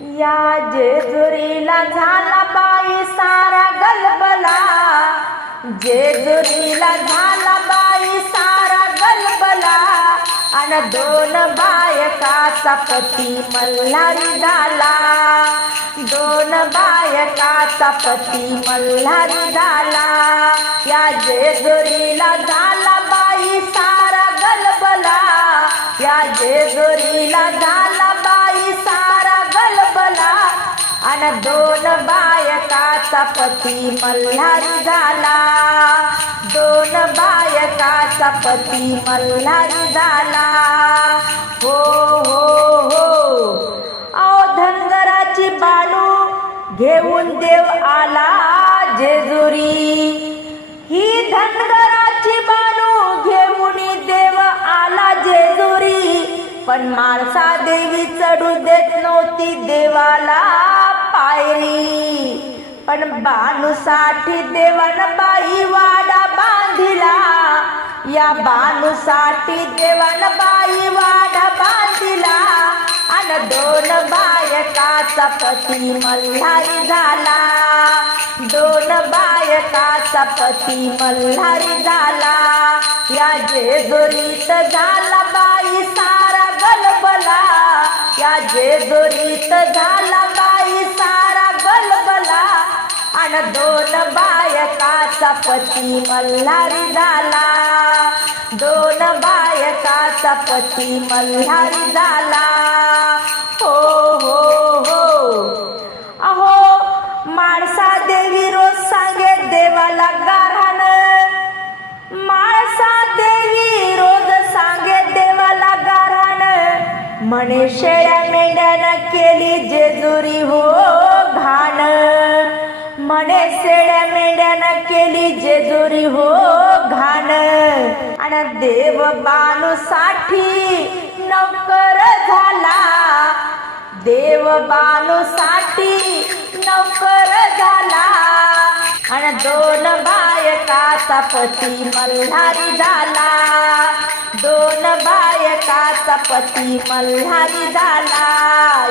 या जेजुरीला झाला बाई सारा गलबला. जेजुरीला झाला बाई सारा गलबला. आणि दोन बायकाचा पती मल्हारी झाला दोन बायकाचा पती मल्हारी झाला या जेजुरीला झाला बाई सारा गलबला. या जेजुरीला झाला दोन बायकाचा पती मल्हारी झाला. दोन बायकाचा पती मल्हारी झाला. हो हो हो. अहो धनगराची बाणू घेऊन देव आला जेजुरी. ही धनगराची बाणू घेऊन देव आला जेजुरी. पण माणसा देवी चढू देत नव्हती देवाला. पायरी पण बाणूसाठी देवन बाई वाडा बांधिला. या बाणूसाठी देवन बाई वाडा बांधिला. आणि दोन बायकाचा पती मल्हारी झाला. दोन बायकाचा पती मल्हारी झाला. या जेजुरीत झाला बाई सारा गलबला. या जेजुरीत झाला आणि दोन बायकाचा पती मल्हारी झाला. दोन बायकाचा पती मल्हारी झाला. हो हो हो. अहो माणसा देवी रोज सांगे देवाला गारान माणसा देवी रोज सांगे देवाला गारान म्हणे शेळ्या मेंढ्यानं केली जेजुरी हो घाण. म्हणे शेळ्या मेंढ्यानं केली जेजुरी हो घाण. आणि देव बाणूसाठी नोकर झाला. देव बाणूसाठी नोकर झाला. आणि दोन बायकाचा पती मल्हारी झाला. दोन बायकाचा पती मल्हारी झाला.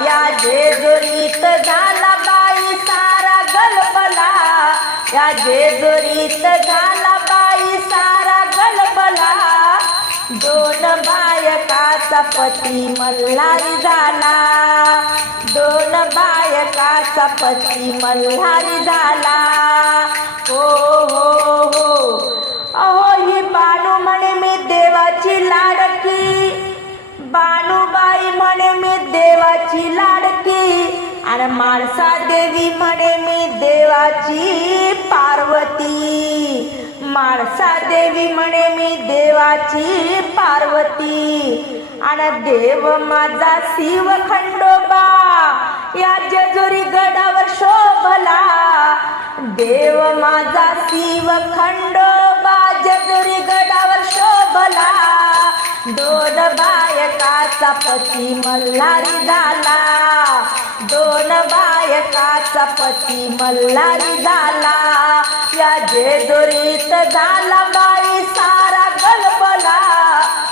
या जेजुरीत झाला बाई सारा गलबा या जेजुरीत झाला बाई सारा गलबला. दोन बायकाचा पती मल्हारी झाला. दोन बायकाचा पती मल्हारी झाला. हो हो हो. अहो ही बाणू म्हणे मी देवाची लाडकी. बाणूबाई म्हणे मी देवाची लाडकी. आणि माणसा देवी म्हणे मी देवाची पार्वती. माणसा देवी म्हणे मी देवाची पार्वती. आणि देव माझा शिव खंडोबा. या जेजुरी गडावर शोभला. देव माझा शिव खंडोबा जेजुरी गडावर शोभला. दोन बायकाचा पती मल्हारी झाला. दोन बायकाचा पती मल्हारी झाला. या जेजुरीत झाला बाई सारा गलबला.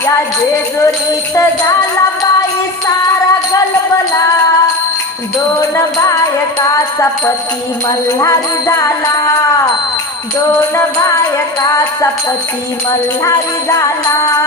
या जेजुरीत झाला बाई सारा गलबला. दोन बायकाचा पती मल्हारी झाला. दोन बायकाचा पती मल्हारी झाला.